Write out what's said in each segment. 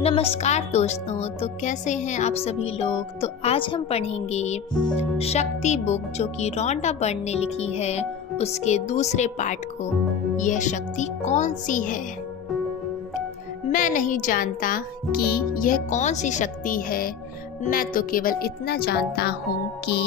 नमस्कार दोस्तों। तो कैसे हैं आप सभी लोग। तो आज हम पढ़ेंगे शक्ति बुक जो कि रोंडा बर्ड ने लिखी है, उसके दूसरे पार्ट को। यह शक्ति कौन सी है? मैं नहीं जानता कि यह कौन सी शक्ति है। मैं तो केवल इतना जानता हूँ कि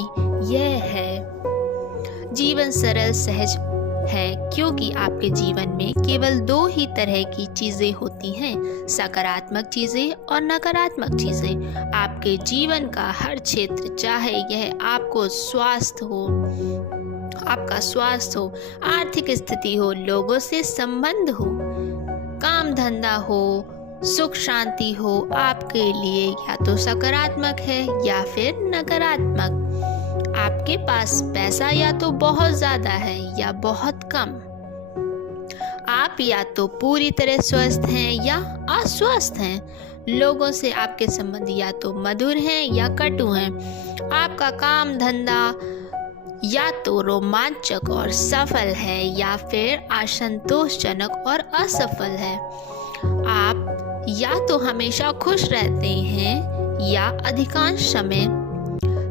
यह है जीवन सरल सहज है, क्योंकि आपके जीवन में केवल दो ही तरह की चीजें होती हैं, सकारात्मक चीजें और नकारात्मक चीजें। आपके जीवन का हर क्षेत्र, चाहे यह आपका स्वास्थ्य हो, आर्थिक स्थिति हो, लोगों से संबंध हो, काम धंधा हो, सुख शांति हो, आपके लिए या तो सकारात्मक है या फिर नकारात्मक। आपके पास पैसा या तो बहुत ज्यादा है या बहुत कम। आप या तो पूरी तरह स्वस्थ हैं या अस्वस्थ हैं। लोगों से आपके संबंध या तो मधुर हैं या कटु हैं। आपका काम धंधा या तो रोमांचक और सफल है या फिर असंतोषजनक और असफल है। आप या तो हमेशा खुश रहते हैं या अधिकांश समय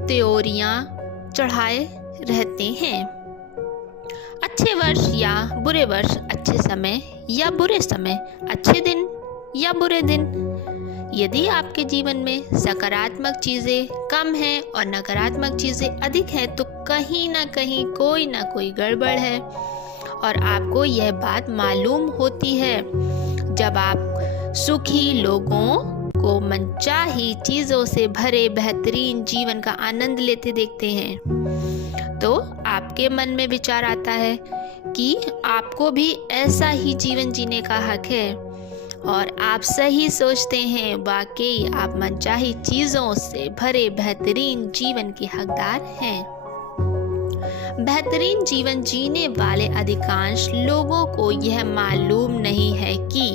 त्योरियां चढ़ाए रहते हैं। अच्छे वर्ष या बुरे वर्ष, अच्छे समय या बुरे समय, अच्छे दिन या बुरे दिन। यदि आपके जीवन में सकारात्मक चीजें कम हैं और नकारात्मक चीजें अधिक हैं, तो कहीं ना कहीं कोई ना कोई गड़बड़ है और आपको यह बात मालूम होती है। जब आप सुखी लोगों को मनचाही चीजों से भरे बेहतरीन जीवन का आनंद लेते देखते हैं, तो आपके मन में विचार आता है कि आपको भी ऐसा ही जीवन जीने का हक है, और आप सही सोचते हैं। वाकई आप मनचाही चीजों से भरे बेहतरीन जीवन के हकदार हैं। बेहतरीन जीवन जीने वाले अधिकांश लोगों को यह मालूम नहीं है कि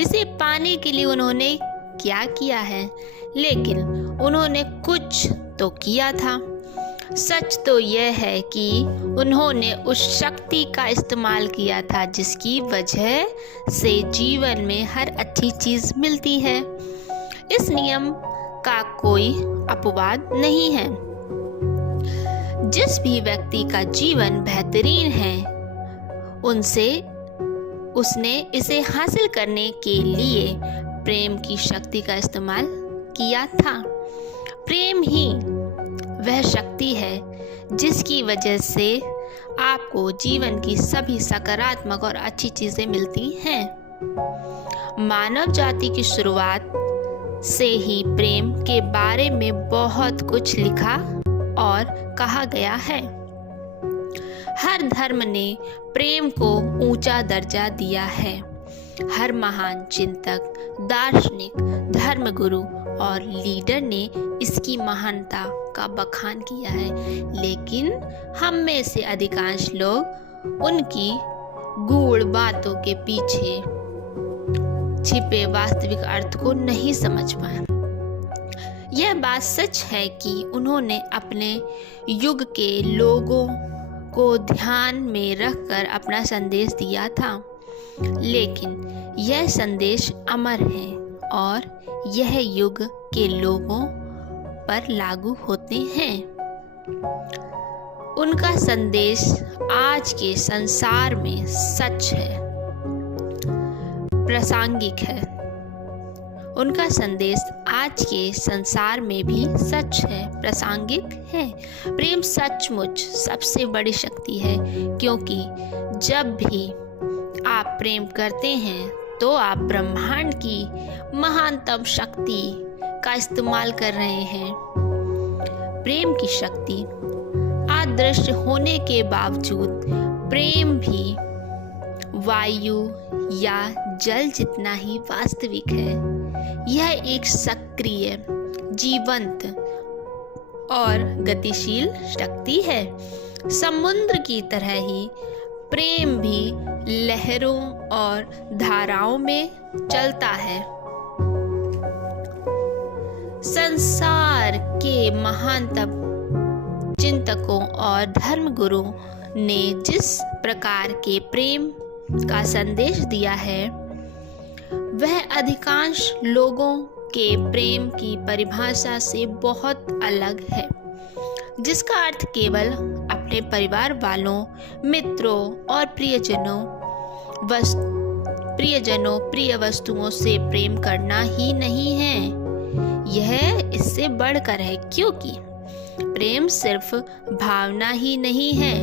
इसे पाने के लिए उन्होंने क्या किया है, लेकिन उन्होंने कुछ तो किया था। सच तो यह है कि उन्होंने उस शक्ति का इस्तेमाल किया था जिसकी वजह से जीवन में हर अच्छी चीज मिलती है। इस नियम का कोई अपवाद नहीं है। जिस भी व्यक्ति का जीवन बेहतरीन है, उसने इसे हासिल करने के लिए प्रेम की शक्ति का इस्तेमाल किया था। प्रेम ही वह शक्ति है जिसकी वजह से आपको जीवन की सभी सकारात्मक और अच्छी चीजें मिलती हैं। मानव जाति की शुरुआत से ही प्रेम के बारे में बहुत कुछ लिखा और कहा गया है। हर धर्म ने प्रेम को ऊंचा दर्जा दिया है। हर महान चिंतक, दार्शनिक, धर्मगुरु और लीडर ने इसकी महानता का बखान किया है, लेकिन हम में से अधिकांश लोग उनकी गूढ़ बातों के पीछे छिपे वास्तविक अर्थ को नहीं समझ पाए। यह बात सच है कि उन्होंने अपने युग के लोगों को ध्यान में रखकर अपना संदेश दिया था, लेकिन यह संदेश अमर है और यह युग के लोगों पर लागू होते हैं। उनका संदेश आज के संसार में सच है, प्रासंगिक है। उनका संदेश आज के संसार में भी सच है, प्रासंगिक है। प्रेम सचमुच सबसे बड़ी शक्ति है, क्योंकि जब भी आप प्रेम करते हैं तो आप ब्रह्मांड की महानतम शक्ति का इस्तेमाल कर रहे हैं। प्रेम की शक्ति अदृश्य होने के बावजूद प्रेम भी वायु या जल जितना ही वास्तविक है। यह एक सक्रिय, जीवंत और गतिशील शक्ति है। समुद्र की तरह ही प्रेम भी लहरों और धाराओं में चलता है। संसार के महानतम चिंतकों और धर्मगुरुओं ने जिस प्रकार के प्रेम का संदेश दिया है, वह अधिकांश लोगों के प्रेम की परिभाषा से बहुत अलग है, जिसका अर्थ केवल अपने परिवार वालों, मित्रों और प्रिय वस्तुओं से प्रेम करना ही नहीं है। यह इससे बढ़कर है, क्योंकि प्रेम सिर्फ भावना ही नहीं है।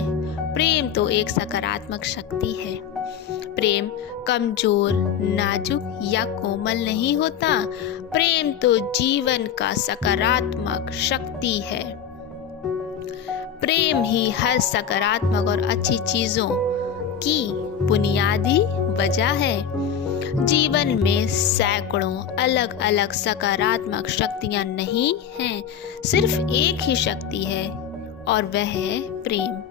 प्रेम तो एक सकारात्मक शक्ति है। प्रेम कमजोर, नाजुक या कोमल नहीं होता। प्रेम तो जीवन का सकारात्मक शक्ति है। प्रेम ही हर सकारात्मक और अच्छी चीजों की बुनियादी वजह है। जीवन में सैकड़ों अलग अलग सकारात्मक शक्तियां नहीं हैं, सिर्फ एक ही शक्ति है और वह है प्रेम।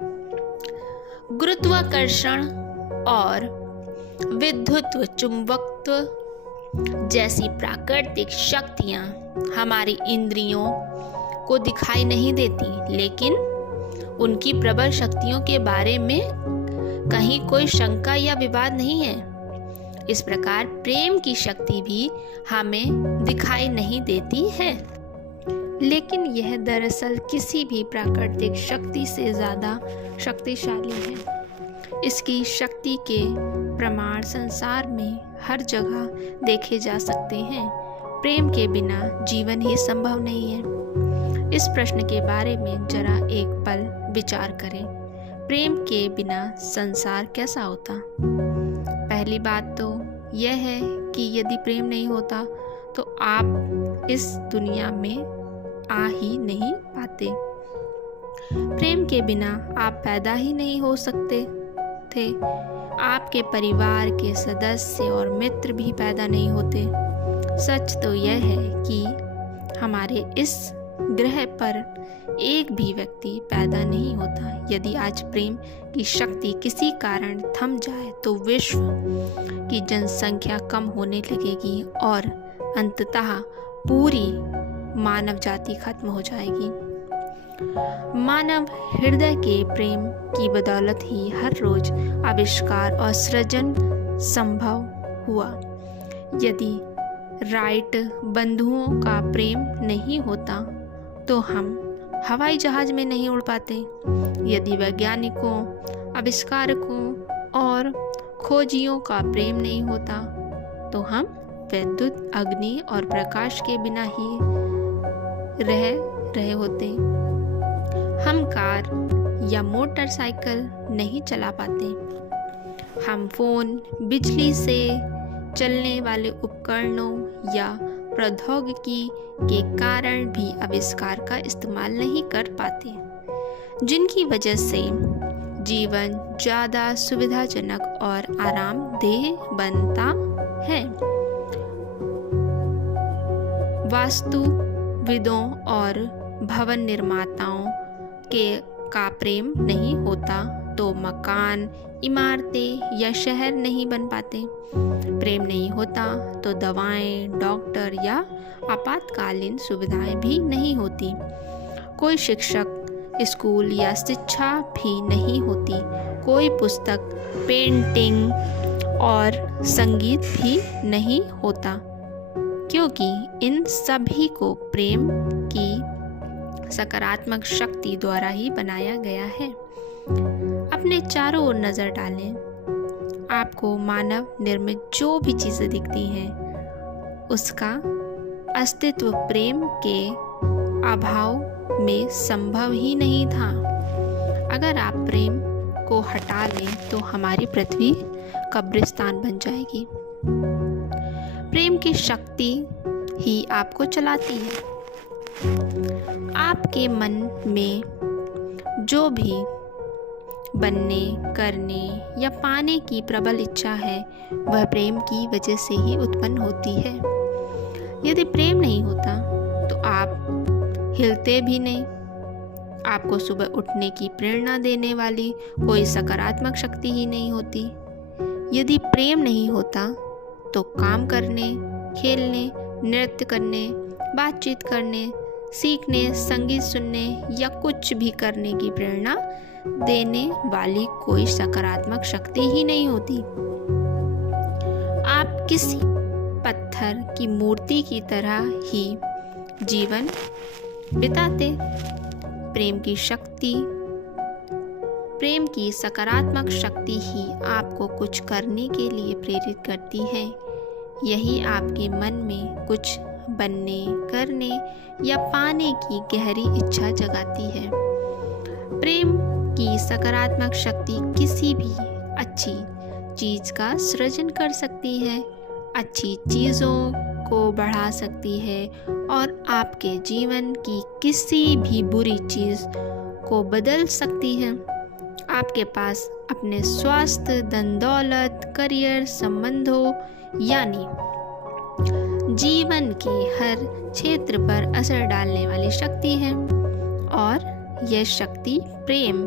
गुरुत्वाकर्षण और विद्युत चुंबकत्व जैसी प्राकृतिक शक्तियां हमारी इंद्रियों को दिखाई नहीं देती, लेकिन उनकी प्रबल शक्तियों के बारे में कहीं कोई शंका या विवाद नहीं है। इस प्रकार प्रेम की शक्ति भी हमें दिखाई नहीं देती है, लेकिन यह दरअसल किसी भी प्राकृतिक शक्ति से ज़्यादा शक्तिशाली है। इसकी शक्ति के प्रमाण संसार में हर जगह देखे जा सकते हैं। प्रेम के बिना जीवन ही संभव नहीं है। इस प्रश्न के बारे में जरा एक पल विचार करें। प्रेम के बिना संसार कैसा होता? पहली बात तो यह है कि यदि प्रेम नहीं होता तो आप इस दुनिया में आ ही नहीं पाते। प्रेम के बिना आप पैदा ही नहीं हो सकते थे। आपके परिवार के सदस्य और मित्र भी पैदा नहीं होते। सच तो यह है कि हमारे इस ग्रह पर एक भी व्यक्ति पैदा नहीं होता। यदि आज प्रेम की शक्ति किसी कारण थम जाए तो विश्व की जनसंख्या कम होने लगेगी और अंततः पूरी मानव जाति खत्म हो जाएगी। मानव हृदय के प्रेम की बदौलत ही हर रोज आविष्कार और सृजन संभव हुआ। यदि राइट बंधुओं का प्रेम नहीं होता तो हम हवाई जहाज में नहीं उड़ पाते। यदि वैज्ञानिकों, आविष्कारकों और खोजियों का प्रेम नहीं होता तो हम विद्युत, अग्नि और प्रकाश के बिना ही रह रहे होते। हम कार या मोटरसाइकिल नहीं चला पाते। हम फोन, बिजली से चलने वाले उपकरणों या प्रौद्योगिकी के कारण भी आविष्कार का इस्तेमाल नहीं कर पाते, जिनकी वजह से जीवन ज़्यादा सुविधाजनक और आरामदेह बनता है। वास्तुविदों और भवन निर्माताओं का प्रेम नहीं होता तो मकान, इमारतें या शहर नहीं बन पाते। प्रेम नहीं होता तो दवाएं, डॉक्टर या आपातकालीन सुविधाएं भी नहीं होती। कोई शिक्षक, स्कूल या शिक्षा भी नहीं होती। कोई पुस्तक, पेंटिंग और संगीत भी नहीं होता, क्योंकि इन सभी को प्रेम की सकारात्मक शक्ति द्वारा ही बनाया गया है। अपने चारों ओर नजर डालें। आपको मानव निर्मित जो भी चीजें दिखती हैं, उसका अस्तित्व प्रेम के अभाव में संभव ही नहीं था। अगर आप प्रेम को हटा लें तो हमारी पृथ्वी कब्रिस्तान बन जाएगी। प्रेम की शक्ति ही आपको चलाती है। आपके मन में जो भी बनने, करने या पाने की प्रबल इच्छा है, वह प्रेम की वजह से ही उत्पन्न होती है। यदि प्रेम नहीं होता तो आप हिलते भी नहीं। आपको सुबह उठने की प्रेरणा देने वाली कोई सकारात्मक शक्ति ही नहीं होती। यदि प्रेम नहीं होता तो काम करने, खेलने, नृत्य करने, बातचीत करने, सीखने, संगीत सुनने या कुछ भी करने की प्रेरणा देने वाली कोई सकारात्मक शक्ति ही नहीं होती। आप किसी पत्थर की मूर्ति की तरह ही जीवन बिताते। प्रेम की शक्ति, प्रेम की सकारात्मक शक्ति ही आपको कुछ करने के लिए प्रेरित करती है। यही आपके मन में कुछ बनने, करने या पाने की गहरी इच्छा जगाती है। प्रेम की सकारात्मक शक्ति किसी भी अच्छी चीज़ का सृजन कर सकती है, अच्छी चीज़ों को बढ़ा सकती है और आपके जीवन की किसी भी बुरी चीज़ को बदल सकती है। आपके पास अपने स्वास्थ्य, धन दौलत, करियर, संबंधों यानी जीवन के हर क्षेत्र पर असर डालने वाली शक्ति है और यह शक्ति प्रेम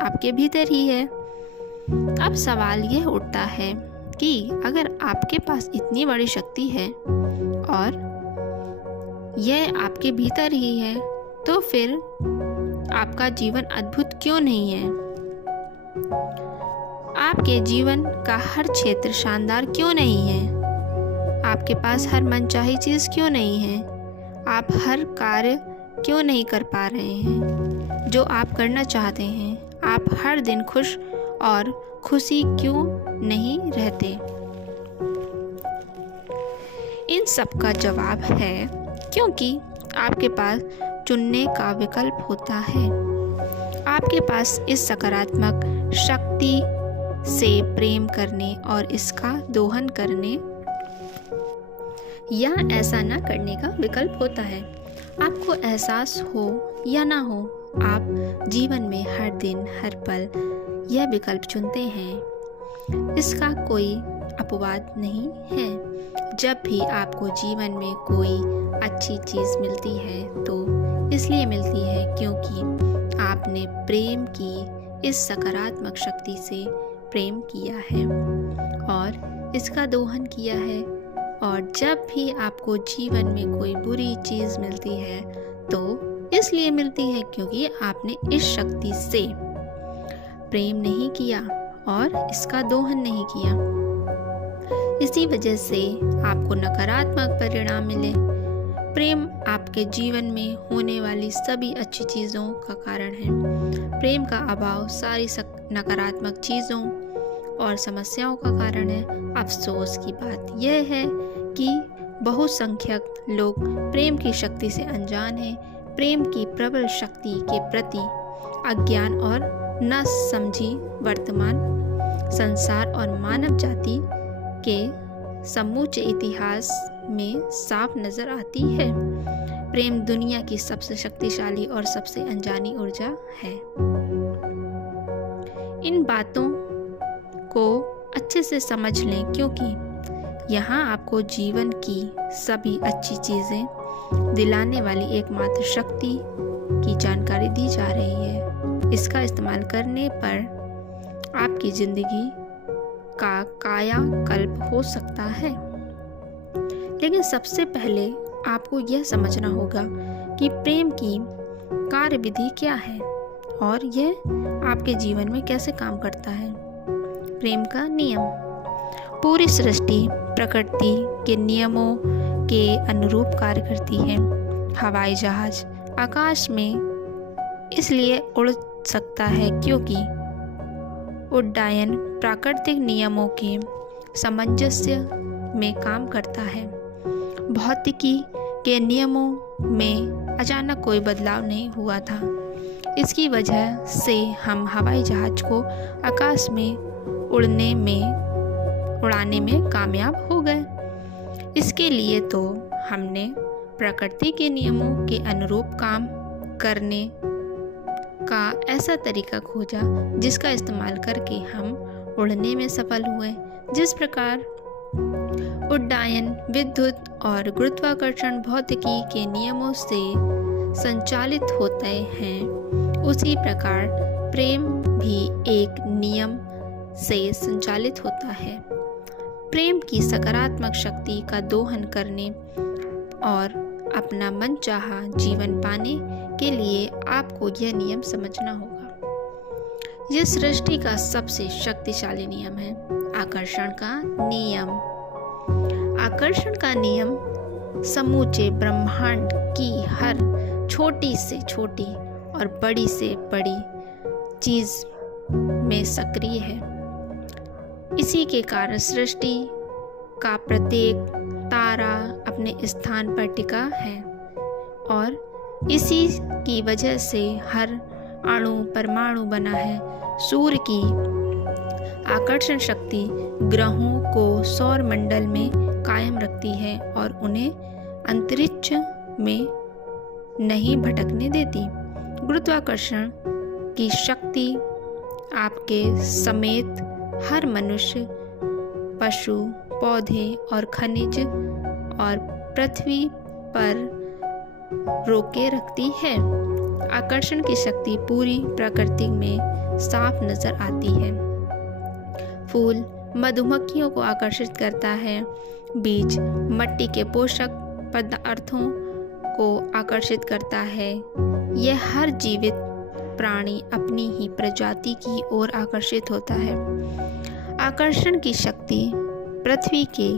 आपके भीतर ही है। अब सवाल यह उठता है कि अगर आपके पास इतनी बड़ी शक्ति है और यह आपके भीतर ही है, तो फिर आपका जीवन अद्भुत क्यों नहीं है? आपके जीवन का हर क्षेत्र शानदार क्यों नहीं है? आपके पास हर मनचाही चीज़ क्यों नहीं है? आप हर कार्य क्यों नहीं कर पा रहे हैं जो आप करना चाहते हैं? आप हर दिन खुश और खुशी क्यों नहीं रहते? इन सब का जवाब है क्योंकि आपके पास चुनने का विकल्प होता है। आपके पास इस सकारात्मक शक्ति से प्रेम करने और इसका दोहन करने या ऐसा ना करने का विकल्प होता है। आपको एहसास हो या ना हो, आप जीवन में हर दिन, हर पल यह विकल्प चुनते हैं। इसका कोई अपवाद नहीं है। जब भी आपको जीवन में कोई अच्छी चीज़ मिलती है तो इसलिए मिलती है क्योंकि आपने प्रेम की इस सकारात्मक शक्ति से प्रेम किया है और इसका दोहन किया है। और जब भी आपको जीवन में कोई बुरी चीज़ मिलती है तो इसलिए मिलती है क्योंकि आपने इस शक्ति से प्रेम नहीं किया और इसका दोहन नहीं किया। इसी वजह से आपको नकारात्मक परिणाम मिले। प्रेम आपके जीवन में होने वाली सभी अच्छी चीज़ों का कारण है। प्रेम का अभाव सारी नकारात्मक चीज़ों और समस्याओं का कारण है। अफसोस की बात यह है कि बहुसंख्यक लोग प्रेम की शक्ति से अनजान हैं। प्रेम की प्रबल शक्ति के प्रति अज्ञान और न समझी वर्तमान संसार और मानव जाति के समूचे इतिहास में साफ नजर आती है। प्रेम दुनिया की सबसे शक्तिशाली और सबसे अनजानी ऊर्जा है। इन बातों को अच्छे से समझ लें क्योंकि यहाँ आपको जीवन की सभी अच्छी चीज़ें दिलाने वाली एकमात्र शक्ति की जानकारी दी जा रही है। इसका इस्तेमाल करने पर आपकी जिंदगी का कायाकल्प हो सकता है। लेकिन सबसे पहले आपको यह समझना होगा कि प्रेम की कार्यविधि क्या है और यह आपके जीवन में कैसे काम करता है। प्रेम का नियम। पूरी सृष्टि प्रकृति के नियमों के अनुरूप कार्य करती है। हवाई जहाज आकाश में इसलिए उड़ सकता है क्योंकि उड्डयन प्राकृतिक नियमों के सामंजस्य में काम करता है। भौतिकी के नियमों में अचानक कोई बदलाव नहीं हुआ था। इसकी वजह से हम हवाई जहाज को आकाश में उड़ाने में कामयाब हो गए। इसके लिए तो हमने प्रकृति के नियमों के अनुरूप काम करने का ऐसा तरीका खोजा जिसका इस्तेमाल करके हम उड़ने में सफल हुए। जिस प्रकार उड्डयन विद्युत और गुरुत्वाकर्षण भौतिकी के नियमों से संचालित होते हैं, उसी प्रकार प्रेम भी एक नियम से संचालित होता है। प्रेम की सकारात्मक शक्ति का दोहन करने और अपना मनचाहा जीवन पाने के लिए आपको यह नियम समझना होगा। यह सृष्टि का सबसे शक्तिशाली नियम है, आकर्षण का नियम। आकर्षण का नियम समूचे ब्रह्मांड की हर छोटी से छोटी और बड़ी से बड़ी चीज में सक्रिय है। इसी के कारण सृष्टि का प्रत्येक तारा अपने स्थान पर टिका है और इसी की वजह से हर अणु परमाणु बना है। सूर्य की आकर्षण शक्ति ग्रहों को सौर मंडल में कायम रखती है और उन्हें अंतरिक्ष में नहीं भटकने देती। गुरुत्वाकर्षण की शक्ति आपके समेत हर मनुष्य, पशु, पौधे और खनिज और पृथ्वी पर रोके रखती है। आकर्षण की शक्ति पूरी प्रकृति में साफ नजर आती है। फूल मधुमक्खियों को आकर्षित करता है। बीज मिट्टी के पोषक पदार्थों को आकर्षित करता है। यह हर जीवित प्राणी अपनी ही प्रजाति की ओर आकर्षित होता है। आकर्षण की शक्ति पृथ्वी के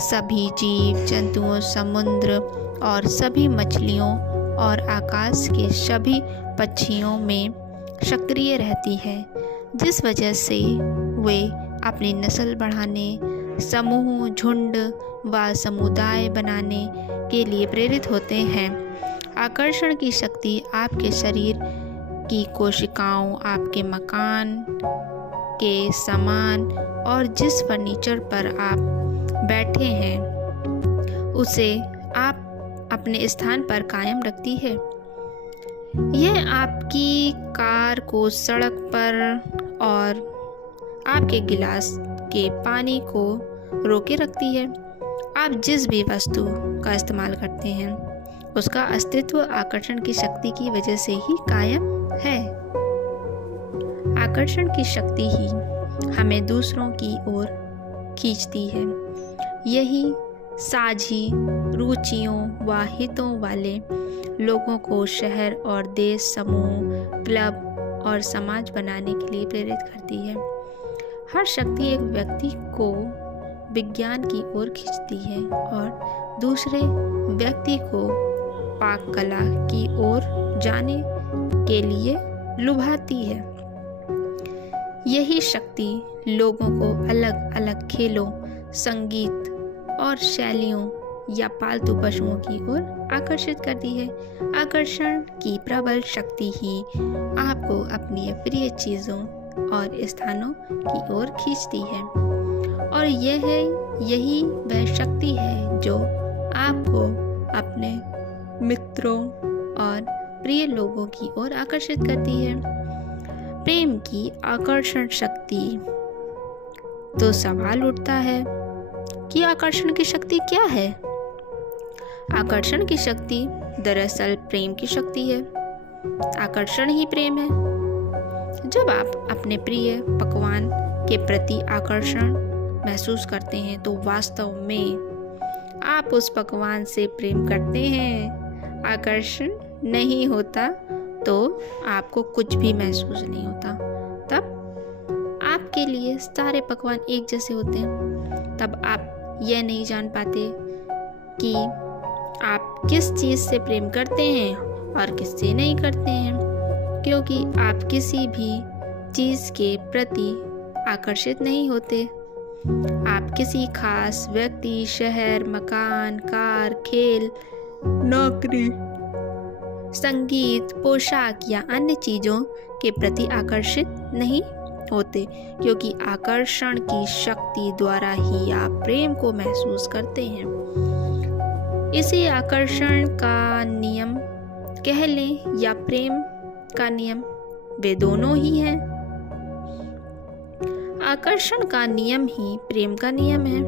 सभी जीव जंतुओं, समुद्र और सभी मछलियों और आकाश के सभी पक्षियों में सक्रिय रहती है, जिस वजह से वे अपनी नस्ल बढ़ाने, समूह, झुंड व समुदाय बनाने के लिए प्रेरित होते हैं। आकर्षण की शक्ति आपके शरीर की कोशिकाओं, आपके मकान के सामान और जिस फर्नीचर पर आप बैठे हैं उसे आप अपने स्थान पर कायम रखती है। यह आपकी कार को सड़क पर और आपके गिलास के पानी को रोके रखती है। आप जिस भी वस्तु का इस्तेमाल करते हैं उसका अस्तित्व आकर्षण की शक्ति की वजह से ही कायम है। आकर्षण की शक्ति ही हमें दूसरों की ओर खींचती है। यही साझी रुचियों व हितों वाले लोगों को शहर और देश, समूह, क्लब और समाज बनाने के लिए प्रेरित करती है। हर शक्ति एक व्यक्ति को विज्ञान की ओर खींचती है और दूसरे व्यक्ति को पाक कला की ओर जाने के लिए लुभाती है। यही शक्ति लोगों को अलग अलग खेलों, संगीत और शैलियों या पालतू पशुओं की ओर आकर्षित करती है। आकर्षण की प्रबल शक्ति ही आपको अपनी प्रिय चीज़ों और स्थानों की ओर खींचती है और यही वह शक्ति है जो आपको अपने मित्रों और प्रिय लोगों की ओर आकर्षित करती है। प्रेम की आकर्षण शक्ति। तो सवाल उठता है कि आकर्षण की शक्ति क्या है? आकर्षण की शक्ति दरअसल प्रेम की शक्ति है। आकर्षण ही प्रेम है। जब आप अपने प्रिय पकवान के प्रति आकर्षण महसूस करते हैं तो वास्तव में आप उस पकवान से प्रेम करते हैं। आकर्षण नहीं होता तो आपको कुछ भी महसूस नहीं होता। तब आपके लिए सारे पकवान एक जैसे होते हैं। तब आप यह नहीं जान पाते कि आप किस चीज़ से प्रेम करते हैं और किससे नहीं करते हैं, क्योंकि आप किसी भी चीज़ के प्रति आकर्षित नहीं होते। आप किसी खास व्यक्ति, शहर, मकान, कार, खेल, नौकरी, संगीत, पोशाक या अन्य चीज़ों के प्रति आकर्षित नहीं होते, क्योंकि आकर्षण की शक्ति द्वारा ही आप प्रेम को महसूस करते हैं। इसे आकर्षण का नियम कह लें या प्रेम का नियम, वे दोनों ही हैं। आकर्षण का नियम ही प्रेम का नियम है।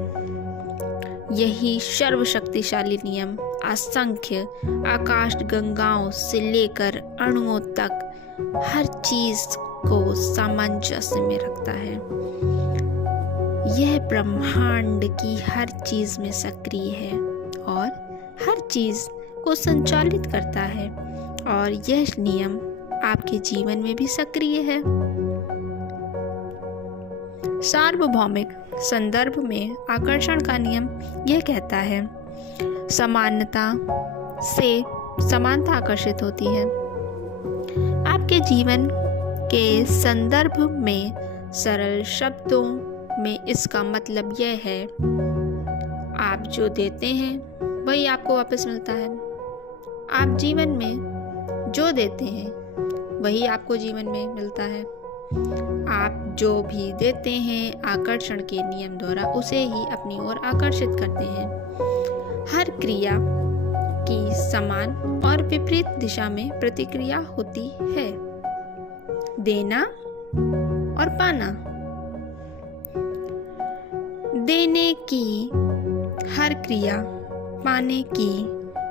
यही सर्वशक्तिशाली नियम असंख्य आकाश गंगाओं से लेकर अणुओं तक हर चीज को सामंजस्य में रखता है। यह ब्रह्मांड की हर चीज में सक्रिय है और हर चीज को संचालित करता है और यह नियम आपके जीवन में भी सक्रिय है। सार्वभौमिक संदर्भ में आकर्षण का नियम यह कहता है, समानता से समानता आकर्षित होती है। आपके जीवन के संदर्भ में सरल शब्दों में इसका मतलब यह है, आप जो देते हैं वही आपको वापस मिलता है। आप जीवन में जो देते हैं वही आपको जीवन में मिलता है। आप जो भी देते हैं आकर्षण के नियम द्वारा उसे ही अपनी ओर आकर्षित करते हैं। हर क्रिया की समान और विपरीत दिशा में प्रतिक्रिया होती है। देना और पाना। देने की हर क्रिया पाने की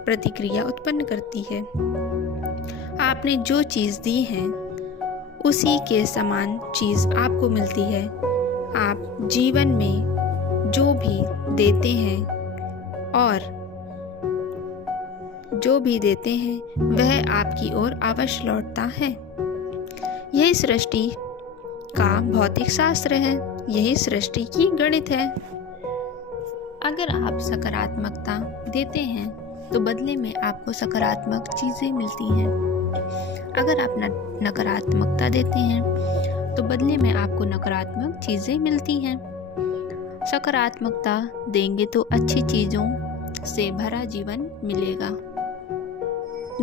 प्रतिक्रिया उत्पन्न करती है। आपने जो चीज़ दी है उसी के समान चीज़ आपको मिलती है। आप जीवन में जो भी देते हैं और जो भी देते हैं वह आपकी ओर अवश्य लौटता है। यही सृष्टि का भौतिक शास्त्र है, यही सृष्टि की गणित है। अगर आप सकारात्मकता देते हैं तो बदले में आपको सकारात्मक चीज़ें मिलती हैं। अगर आप नकारात्मकता देते हैं तो बदले में आपको नकारात्मक चीज़ें मिलती हैं। सकारात्मकता देंगे तो अच्छी चीज़ों से भरा जीवन मिलेगा।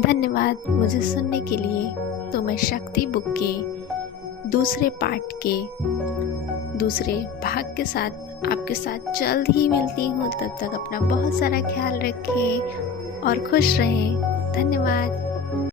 धन्यवाद मुझे सुनने के लिए। तो मैं शक्ति बुक के दूसरे पार्ट के दूसरे भाग के साथ आपके साथ जल्द ही मिलती हूँ। तब तक अपना बहुत सारा ख्याल रखें और खुश रहें। धन्यवाद।